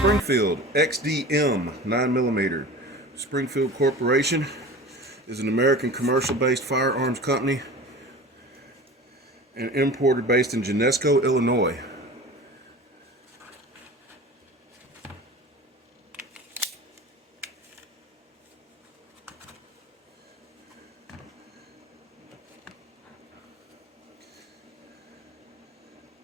Springfield XDm 9mm. Springfield Corporation is an American commercial-based firearms company and importer based in Genesco, Illinois.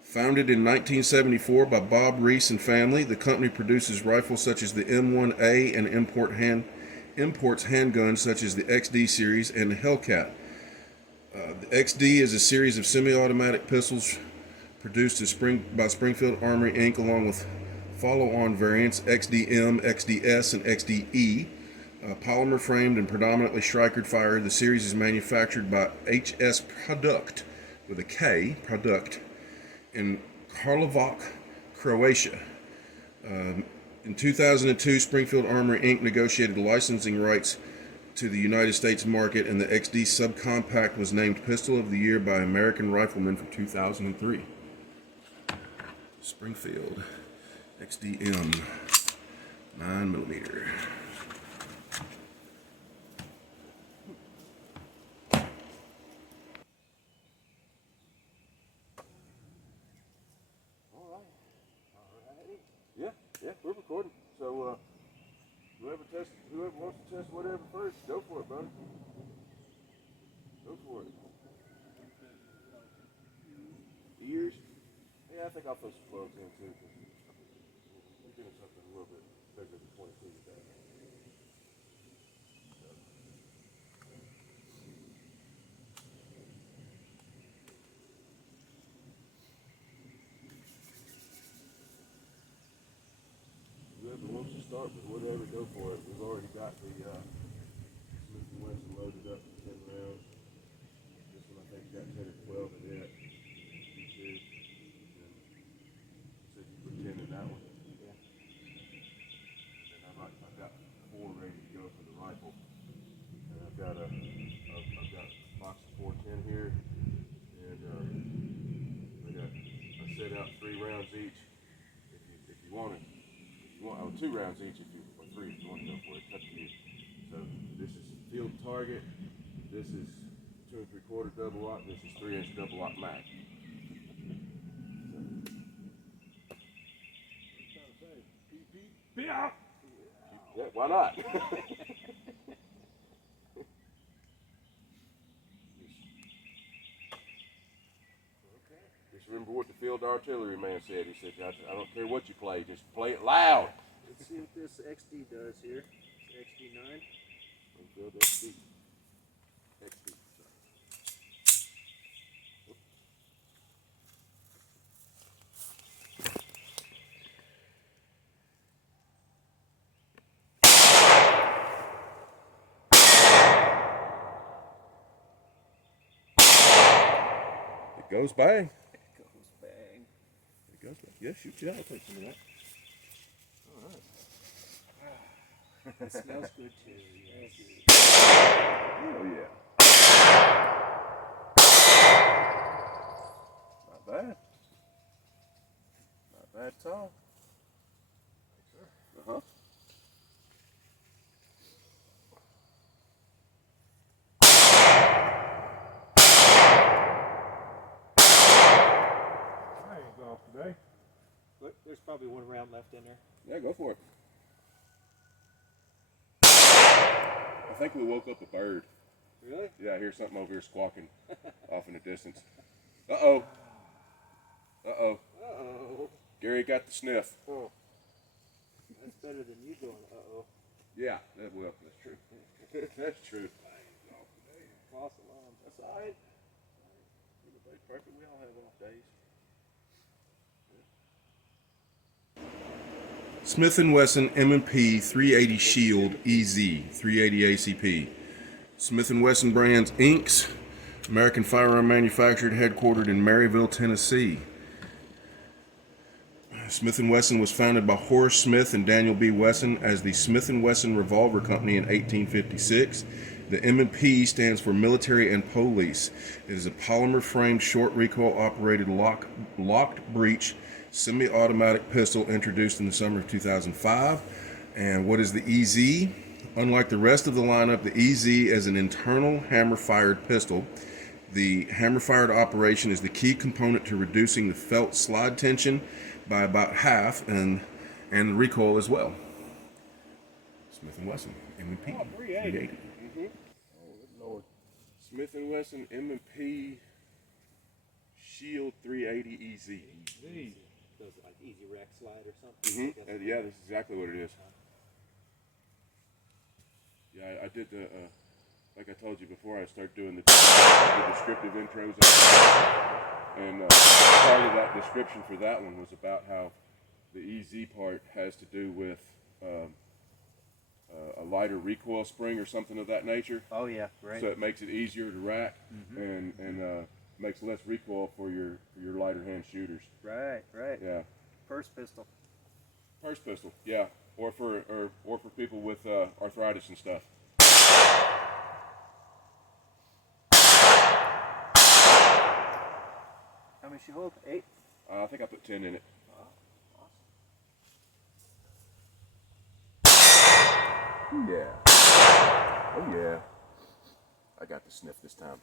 Founded in 1974 by Bob Reese and family, the company produces rifles such as the M1A and imports handguns such as the XD series and the Hellcat. The XD is a series of semi-automatic pistols produced by Springfield Armory Inc. along with follow-on variants XDM, XDS, and XDE. Polymer framed and predominantly striker fired, the series is manufactured by HS Product with a K, Product, in Karlovac, Croatia. In 2002, Springfield Armory Inc. negotiated licensing rights to the United States market, and the XD Subcompact was named Pistol of the Year by American Rifleman for 2003. Springfield XDm 9mm. Yeah, we're recording. So, whoever wants to test whatever first, go for it, brother. Go for it. Ears? Yeah, I think I'll put some plugs in too. We're getting something a little bit bigger than 22 today. Whoever wants to start with whatever, go for it. We've already got the Smith & Wesson loaded up with 10 rounds. This one I think got 10 or 12 in it. You said you put 10 in that one? Yeah. And I've got 4 ready to go for the rifle. And I've got a box of 410 here. And I set out 3 rounds each if you want it. 2 rounds each or 3 if you want to go for it. It's up to you. So this is field target. This is 2 3/4 double lock. This is 3-inch double lock mag. Yeah, why not? Just remember what the field artillery man said. He said, I don't care what you play, just play it loud. Let's see what this XD does here. XD9. Springfield XD. XD. It goes bang. It goes bang. It goes bang. Yeah, shoot you out. I'll take some of that. It smells good too. Yes. Oh yeah. Not bad. Not bad at all. Uh-huh. I ain't golf today. Look, there's probably 1 round left in there. Yeah, go for it. I think we woke up a bird. Really? Yeah, I hear something over here squawking off in the distance. Uh-oh. Uh-oh. Uh-oh. Gary got the sniff. Oh. That's better than you going, uh-oh. Yeah, that's true. That's true. False alarm. That's all right. Everybody's perfect. We all have off days. Smith & Wesson M&P 380 Shield EZ 380 ACP. Smith & Wesson Brands Inc. American firearm manufactured, headquartered in Maryville, Tennessee. Smith & Wesson was founded by Horace Smith and Daniel B. Wesson as the Smith & Wesson Revolver Company in 1856. The M&P stands for Military and Police. It is a polymer-framed, short recoil-operated locked breech semi-automatic pistol introduced in the summer of 2005. And what is the EZ? Unlike the rest of the lineup, the EZ is an internal hammer-fired pistol. The hammer-fired operation is the key component to reducing the felt slide tension by about half, and the recoil as well. Smith & Wesson M&P 380. Mm-hmm. Oh, good Lord. Smith & Wesson M&P Shield 380 EZ. Does it like easy rack slide or something? Mm-hmm. Yeah, that's exactly what it is. Yeah, I did the, like I told you before, I started doing the descriptive intros. And part of that description for that one was about how the EZ part has to do with a lighter recoil spring or something of that nature. Oh yeah, right. So it makes it easier to rack and makes less recoil for your lighter hand shooters. Right. Yeah. Purse pistol. Purse pistol, yeah. Or for people with arthritis and stuff. How many she hold? 8? I think I put 10 in it. Awesome. Yeah. Oh yeah. I got the sniff this time.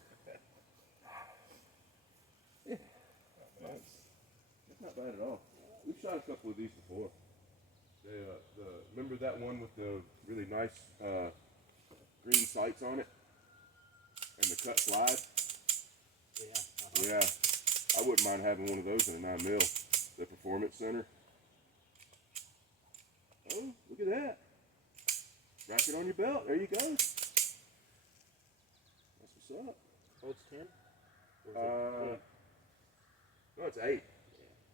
Yeah. That's not bad at all. We've shot a couple of these before. Remember that one with the really nice green sights on it and the cut slide? Yeah. Yeah. I wouldn't mind having one of those in a 9mm. The Performance Center. Oh, look at that. Wrap it on your belt. There you go. That's what's up. Oh, it's 10? No, it's 8.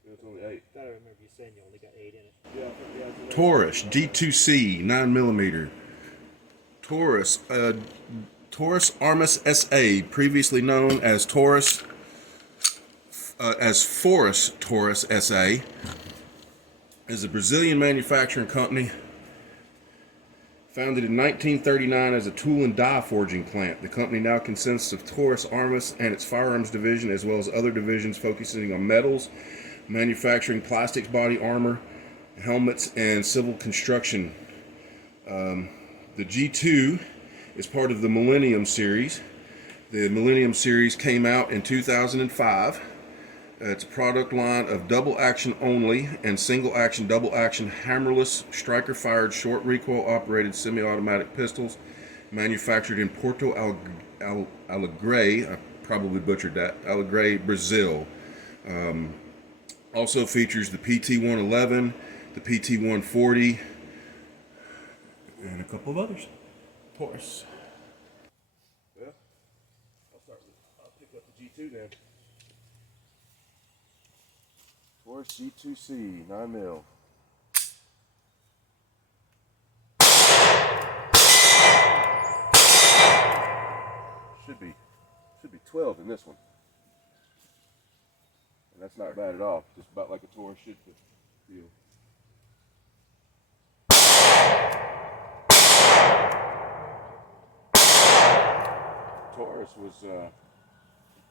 Yeah, it's only 8. I thought I remember you saying you only got 8 in it. Yeah. Taurus G2c 9mm. Taurus Armus SA, previously known as Forest Taurus SA, is a Brazilian manufacturing company founded in 1939 as a tool and die forging plant. The company now consists of Taurus Armus and its firearms division, as well as other divisions focusing on metals, manufacturing plastics body armor, helmets, and civil construction. The G2 is part of the Millennium series. The Millennium series came out in 2005. It's a product line of double action only and single action, double action, hammerless, striker fired, short recoil operated semi-automatic pistols manufactured in Porto Alegre, I probably butchered that, Alegre, Brazil. Also features the PT-111, the PT-140, and a couple of others. Taurus. Well, I'll pick up the G2 then. Taurus G2c 9mm. Should be 12 in this one. And that's not bad at all. Just about like a Taurus should feel.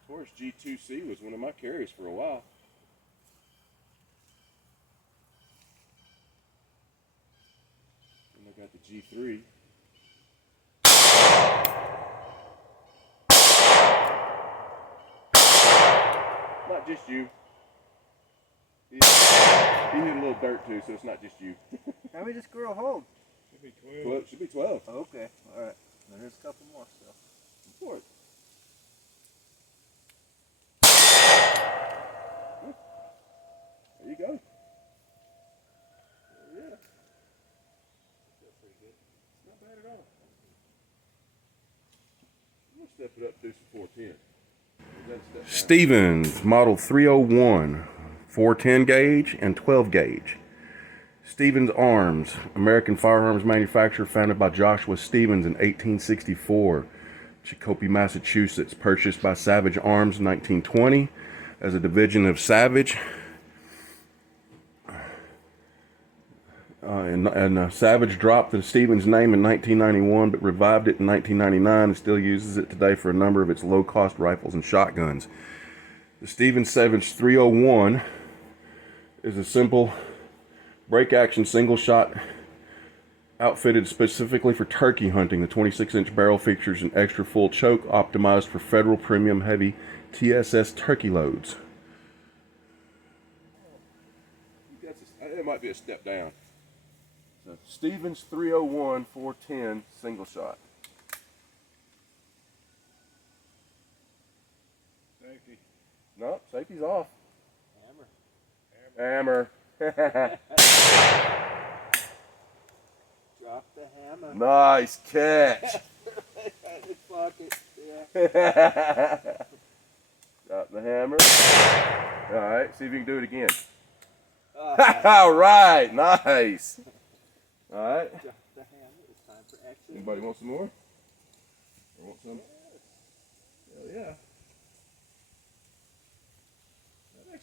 Taurus G2c was one of my carries for a while. And I got the G3. Not just you. He hit a little dirt too, so it's not just you. How many does this girl hold? Should be 12. Should be 12. Okay, alright. There's a couple more still. For it. There you go. Yeah. That's pretty good. Not bad at all. I'm going to step it up to some 410. Stevens Model 301, 410 gauge and 12 gauge. Stevens Arms, American firearms manufacturer founded by Joshua Stevens in 1864. Chicopee, Massachusetts, purchased by Savage Arms in 1920 as a division of Savage. Savage dropped the Stevens name in 1991, but revived it in 1999 and still uses it today for a number of its low-cost rifles and shotguns. The Stevens Savage 301 is a simple break action single shot outfitted specifically for turkey hunting. The 26-inch barrel features an extra full choke optimized for federal premium heavy TSS turkey loads. It might be a step down. So Stevens 301 410 single shot. Safety. No, safety's off. Hammer. Hammer. Drop the hammer. Nice catch. Fuck it. Yeah. Drop the hammer. All right, see if you can do it again. All right, nice. All right. Drop the hammer. It's time for action. Anybody want some more? Or want some? Hell yeah.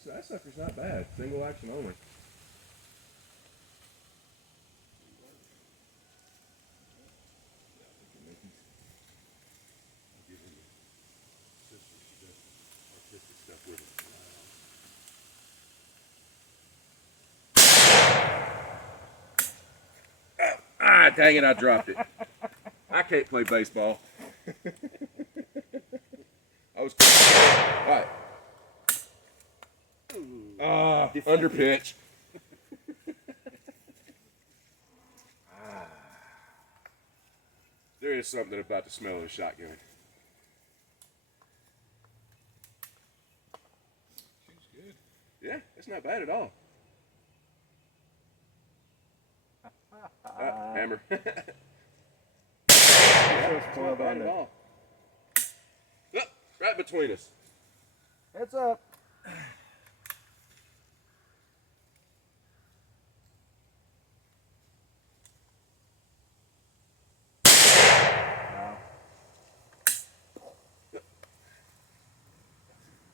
That sucker's not bad. Single action only. Ah, dang it, I dropped it. I can't play baseball. I was all right. Under pitch. There is something about the smell of a shotgun. Seems good. Yeah, it's not bad at all. Hammer. Yeah, it's not bad at all. Oh, right between us. Heads up.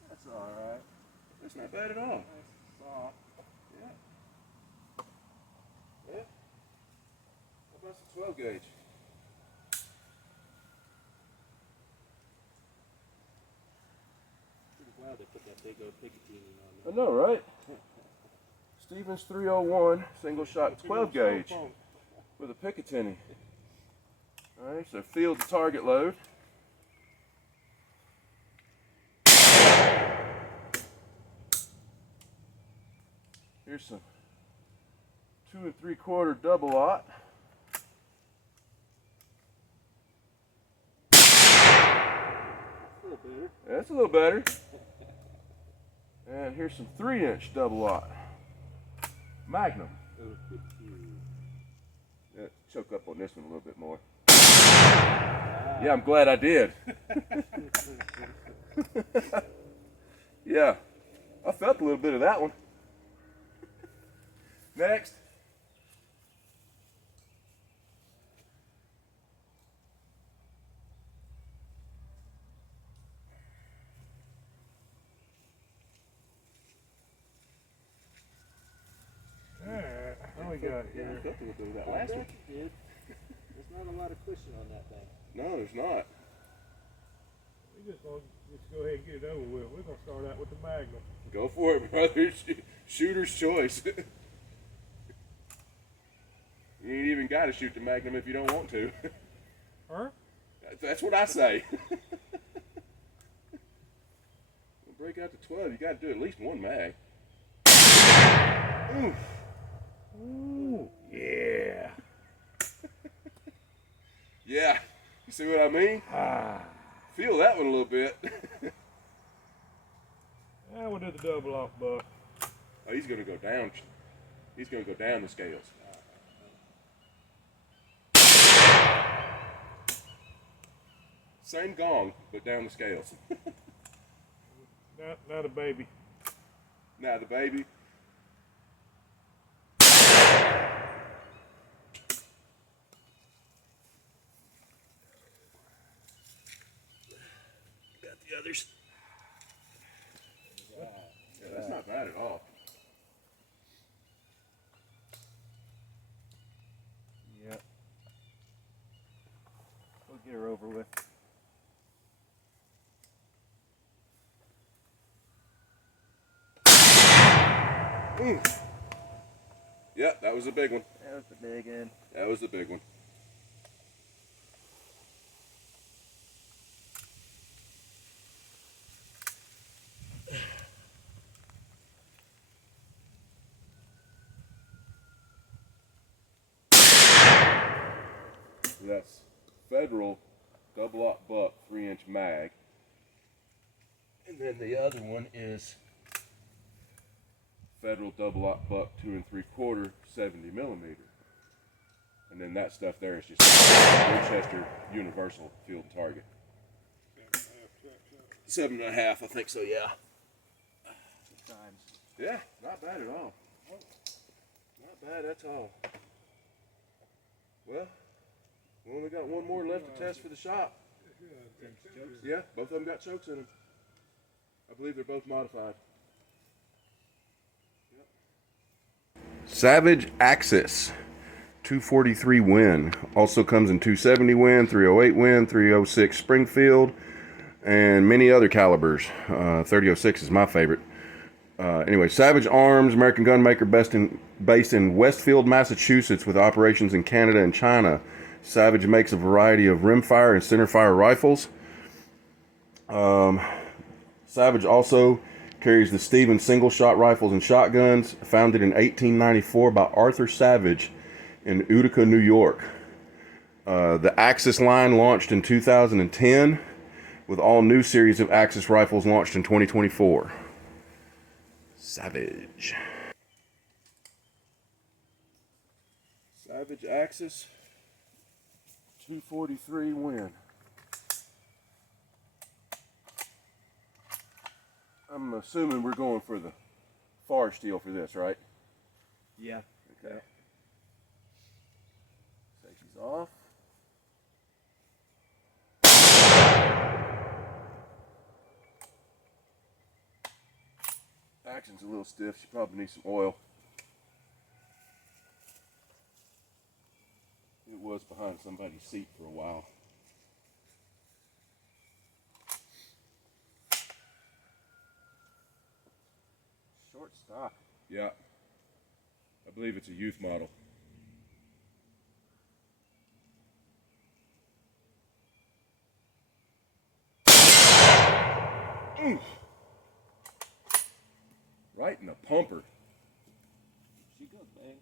That's alright. That's not bad at all. Nice soft. Yeah. Yeah. How about some 12 gauge? Pretty glad they put that big old Picatinny I on know, right? Stevens 301 single shot 12 gauge with a Picatinny. All right, so field to target load. Here's some 2 3/4 double aught. A little better. That's a little better. And here's some 3-inch double aught. Magnum. Yeah, choke up on this one a little bit more. Yeah, I'm glad I did. Yeah, I felt a little bit of that one. Next. Alright, what we got Yeah, I here? felt a little bit of that I last bet one. you did. There's not a lot of cushion on that thing. No, there's not. We just gonna go ahead and get it over with. We're gonna start out with the Magnum. Go for it, brother. Shooter's choice. You ain't even got to shoot the Magnum if you don't want to. Huh? That's what I say. We'll break out to 12. You got to do at least one mag. Oof. Ooh, yeah. Yeah. You see what I mean? Feel that one a little bit. Now we'll do the double off buck. Oh, he's going to go down. He's going to go down the scales. Same gong, but down the scales. Now the baby. Now the baby. Got the others. Yeah, that's not bad at all. Yep. We'll get her over with. Yep, that was a big one. That was the big one. That was the big one. That's Federal double-aught buck 3-inch mag. And then the other one is Federal double-aught buck 2 3/4 70 millimeter. And then that stuff there is just Winchester Universal Field and Target. 7.5, I think so, yeah. Times. Yeah, not bad at all. Not bad at all. Well, we only got one more left to test for the shop. Yeah, both of them got chokes in them. I believe they're both modified. Yep. Savage Axis 243 Win. Also comes in 270 Win, 308 Win, 306 Springfield, and many other calibers. 3006 is my favorite. Anyway, Savage Arms, American gun maker based in Westfield, Massachusetts, with operations in Canada and China. Savage makes a variety of rimfire and centerfire rifles. Savage also carries the Stevens single-shot rifles and shotguns, founded in 1894 by Arthur Savage in Utica, New York. The Axis line launched in 2010, with all new series of Axis rifles launched in 2024. Savage. Savage Axis 243 Win. I'm assuming we're going for the far steel for this, right? Yeah. Okay. Safety's off. Action's a little stiff. She probably needs some oil. It was behind somebody's seat for a while. Short stock. Yeah. I believe it's a youth model. Right in the pumper. She goes bang.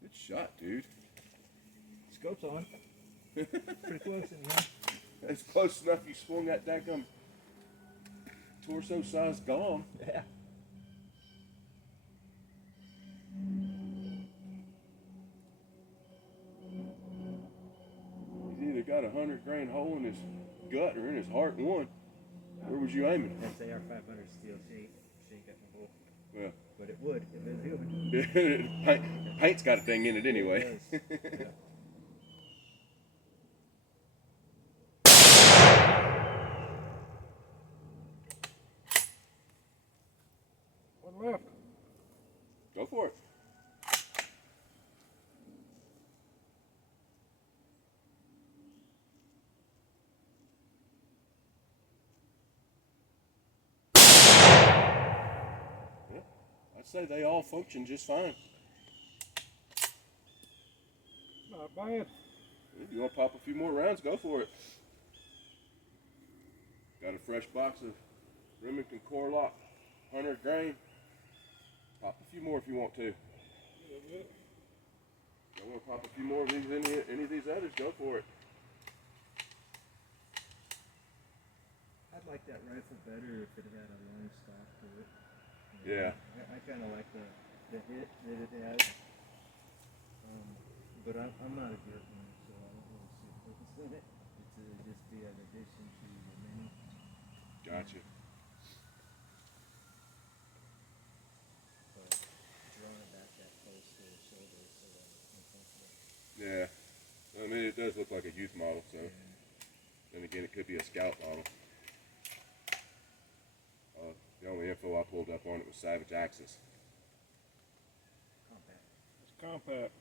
Good shot, dude. Scope's on. Pretty close in here. It's close enough you swung that daggum torso-sized gong. Yeah. He's either got a 100-grain hole in his gut or in his heart in one. Where was you aiming? That's AR-500 steel. She ain't got no hole. Well, But it would if it was human. paint's got a thing in it anyway. It does. Yeah. One left. Go for it. Yeah, I'd say they all function just fine. Not bad. If you want to pop a few more rounds, go for it. Got a fresh box of Remington core-lokt 100 grain. Pop a few more if you want to. I want to pop a few more of these, any of these others, go for it. I'd like that rifle better if it had a long stock to it. Yeah. I kind of like the hit that it has. But I'm not a dirt one, so I don't really see a purpose in it. It's just be an addition to the mini. Gotcha. But drawing it back that close to the shoulder is so uncomfortable. Yeah. I mean, it does look like a youth model, so. Then again, it could be a scout model. The only info I pulled up on it was Savage Axis. Compact. It's compact.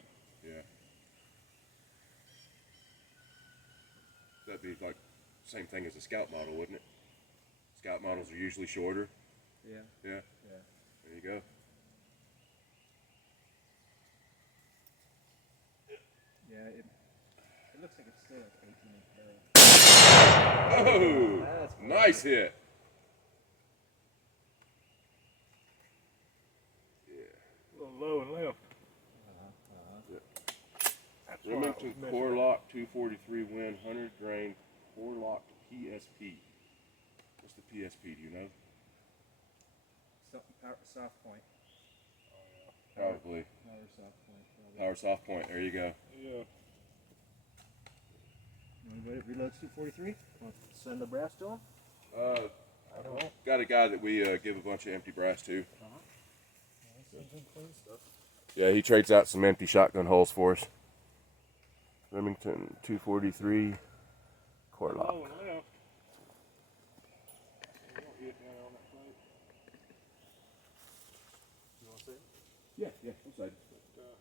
Yeah. That'd be like same thing as a scout model, wouldn't it? Scout models are usually shorter. Yeah. Yeah. Yeah. There you go. looks like it's still like 18 inch barrel. Oh, That's cool. nice hit. A little low and left. That's why I Remington was messing core-lokt 243 Win 100 grain core-lokt PSP. What's the PSP? Do you know? Soft point. Probably. Power soft point. Probably. Power soft point. There you go. Yeah. Anybody reloads 243? Want to send the brass to him? I don't know. Got a guy that we give a bunch of empty brass to. That's some clean stuff. Yeah, he trades out some empty shotgun holes for us. Remington 243 core-lokt. Low and left. You won't get down on that plate. You want to see it? Yeah, we'll say. But,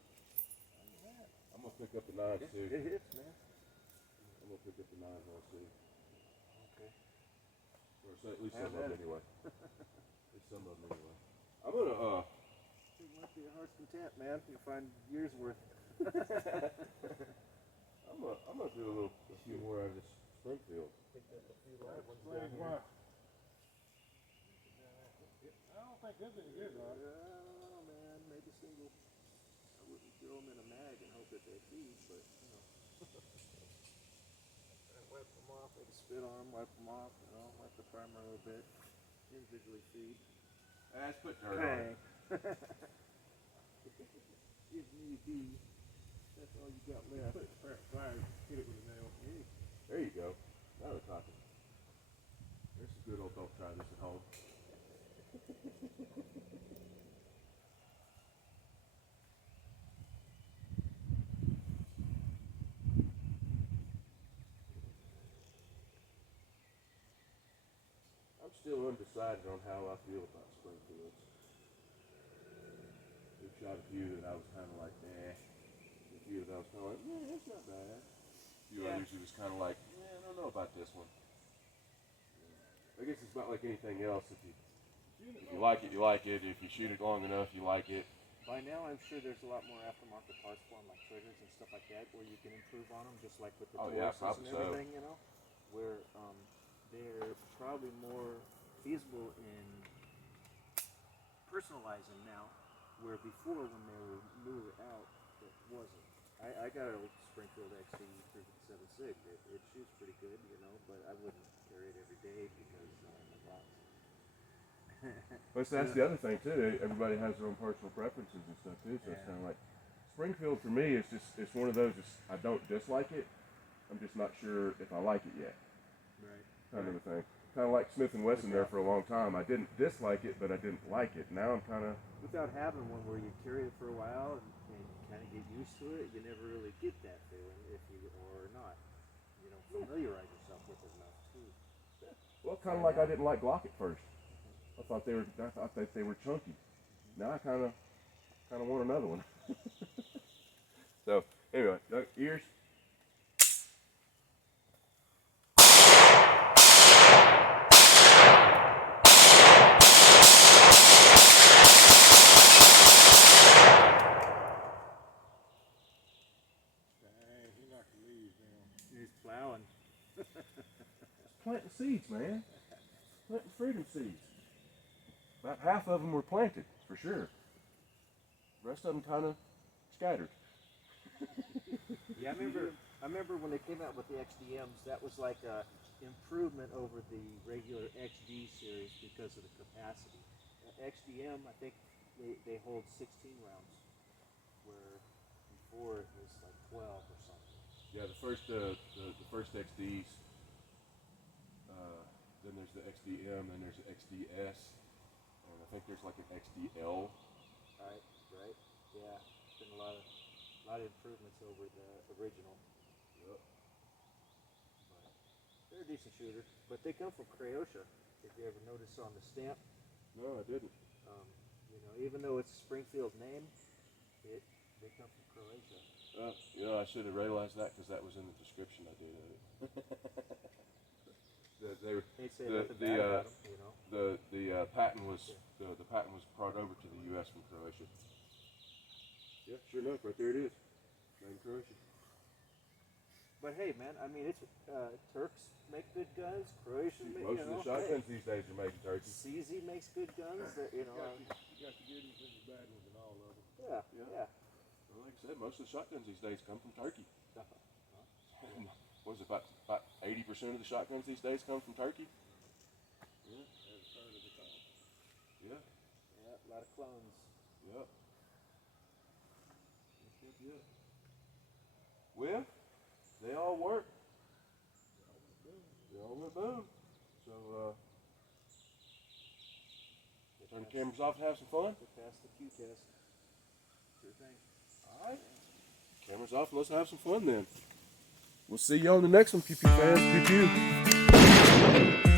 I'm gonna pick up the 9 too. It hits, man. I'm gonna pick up the 9 hole too. Okay. Or at least some Have of them at it. anyway. At least some of them anyway. I'm gonna It might be a heart's content, man. You'll find years worth. I'm gonna do a few more out of this Springfield. plate why? I don't think this is good, right? Oh, man. Maybe single. I wouldn't throw them in a mag and hope that they feed, but, you know. Wipe them off. Maybe spit on them, wipe them off, you know, wipe the primer a little bit. Individually feed. Let's put dirt on it. If need be, that's all you got left. Put fire, hit it with a nail. There you go. Now we're talking. There's some good old don't try this at home. I'm still undecided on how I feel about Springfields. We've shot a few that I was kind of like, nah. A few that I was kind of like, yeah, that's not bad. A few others who was kind of like, yeah, I don't know about this one. I guess it's not like anything else. If you like it, you like it. If you shoot it long enough, you like it. By now, I'm sure there's a lot more aftermarket parts for them, like triggers and stuff like that, where you can improve on them, just like with the Yeah, Tauruses probably and everything, you know? Where they're probably more feasible in personalizing now, where before, when they were newer out, it wasn't. I got an old Springfield XD 357 SIG. It shoots pretty good, you know, but I wouldn't carry it every day because my box. But that's the other thing too. Everybody has their own personal preferences and stuff too. So it's kind of like Springfield for me. It's one of those. I don't dislike it. I'm just not sure if I like it yet. Right. Kind of a thing. Kind of like Smith and Wesson there for a long time. I didn't dislike it, but I didn't like it. Now I'm kind of Without having one where you carry it for a while and kind of get used to it, you never really get that feeling if you or not. You don't familiarize yourself with it enough too. well, kind of like I didn't like Glock at first. I thought they were chunky. Now I kind of want another one. So anyway, ears. Dang, he knocked the leaves down. He's plowing. Planting seeds, man. Planting freedom seeds. About half of them were planted, for sure. The rest of them kind of scattered. Yeah, I remember when they came out with the XDMs, that was like a improvement over the regular XD series because of the capacity. XDM, I think they hold 16 rounds, where before it was like 12 or something. Yeah, the first XDs. Then there's the XDM, then there's the XDS, and I think there's like an XDL. Right. Yeah, been a lot of improvements over the original. Yep. But they're a decent shooter, but they come from Croatia. If you ever notice on the stamp, No, I didn't. even though it's a Springfield name, they come from Croatia. I should have realized that because that was in the description I did of it. They say nothing bad about them, The patent was brought over to the U.S. from Croatia. Yeah, sure enough, right there it is. Made in Croatia. But hey, man, I mean, it's Turks make good guns. Croatians make, Most of the shotguns these days are made in Turkey. CZ makes good guns. That, you know. You got the good ones and the bad ones and all of them. Yeah. Yeah. Well, like I said, most of the shotguns these days come from Turkey. What is it, about 80% of the shotguns these days come from Turkey? Yeah. As a third of the cost. Yeah. Yeah, a lot of clones. Yep. Yep. Well, they all work. They all went boom. So, turn the cameras off and have some fun. They passed the Q test. Sure thing. Alright. Cameras off and let's have some fun then. We'll see you on the next one, Pew Pew fans. Pew Pew.